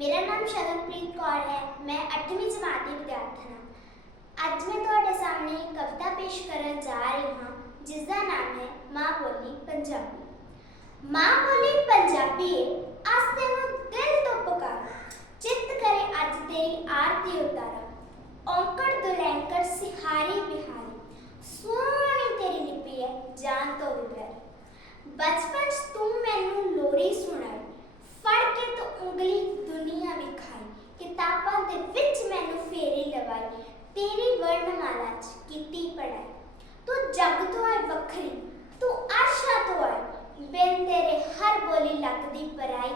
ਮੇਰਾ ਨਾਮ ਸ਼ਗਨਪ੍ਰੀਤ ਕੌਰ ਹੈ, ਮੈਂ 8ਵੀਂ ਜਮਾਤ ਦੀ ਵਿਦਿਆਰਥਣ ਹਾਂ। ਅੱਜ ਮੈਂ ਤੁਹਾਡੇ ਸਾਹਮਣੇ ਇੱਕ ਕਵਿਤਾ ਪੇਸ਼ ਕਰਨ ਜਾ ਰਹੀ ਹਾਂ ਜਿਸ ਦਾ ਨਾਮ ਹੈ ਮਾਂ ਬੋਲੀ ਪੰਜਾਬੀ। ਮਾਂ ਬੋਲੀ ਪੰਜਾਬੀ ਅਸ ਤੈਨੂੰ ਦਿਲ ਤੋਂ ਪੁਕਾਰ। ਚਿੱਤ ਕਰੇ ਅੱਜ ਤੇਰੀ ਆਰਤੀ ਉਤਾਰਾ। ਔਂਕੜ ਦੁਲੈਂਕੜ ਸਿਹਾਰੀ ਬਿਹਾਰੀ, ਸੋਹਣੀ ਤੇਰੀ ਲਿਪੀ ਹੈ, ਜਾਨ ਤੋਂ ਵੀ ਬਚਪਨ ਤੂੰ ਮੈਨੂੰ ਲੋਰੀ ਤੇਰੀ ਵਰਣਮਾਲਾ 'ਚ ਕੀਤੀ ਪੜਾਈ ਤੂੰ ਜੱਗ ਤੋਂ ਹੈ ਵੱਖਰੀ। ਤੂੰ ਆਸ਼ਾ ਤੋਂ ਹੈ ਬਿਨ ਤੇਰੇ ਹਰ ਬੋਲੀ ਲੱਗਦੀ ਪਰਾਈ।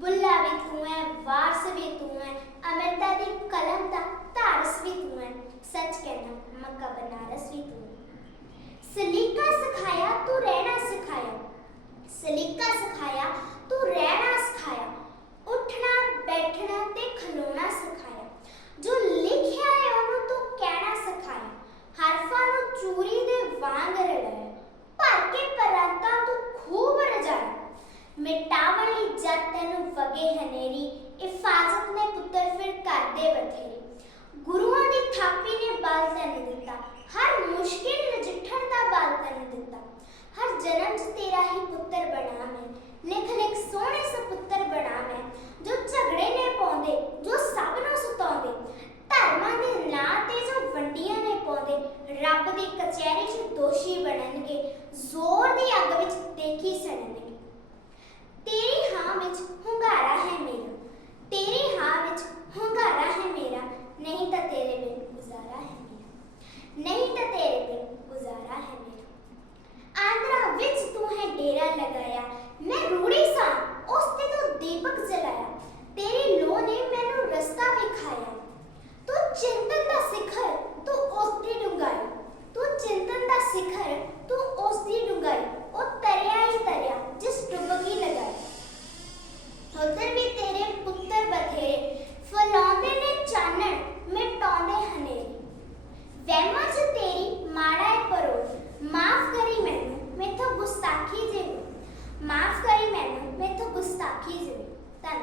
ਬੁੱਲਾ ਵੀ ਤੂੰ ਹੈ ਵਾਰਸ ਵੀ ਤੂੰ ਹੈ ਅਮਰਤਾ ਦੀ ਕਲਮ ਦਾ ਧਾਰਸ ਵੀ ਤੂੰ ਹੈ ਸੱਚ ਕਹਿਣਾ, ਮੱਕਾ ਬਨਾਰਸ ਵੀ ਤੂੰ ਸਲੀਕਾ ਤੈਨੂੰ ਵਗੇ ਹਨੇਰੀ, ਇਫਾਜ਼ਤ ਨੇ ਪੁੱਤਰ ਫਿਰ ਕਰਦੇ ਬਥੇਰੀ। ਗੁਰੂਆਂ ਦੀ ਥਾਪੀ ਨੇ ਬਲ ਤੈਨੂੰ ਦਿੱਤਾ, ਹਰ ਮੁਸ਼ਕਿਲ ਨਜਿੱਠਣ ਦਾ ਬਲ ਤੈਨੂੰ ਦਿੱਤਾ। ਹਰ ਜਨਮ 'ਚ ਤੇਰਾ ਹੀ ਪੁੱਤਰ ਬਣਾ ਮੈਂ ਲਿਖ ਲਿਖ キズミタナ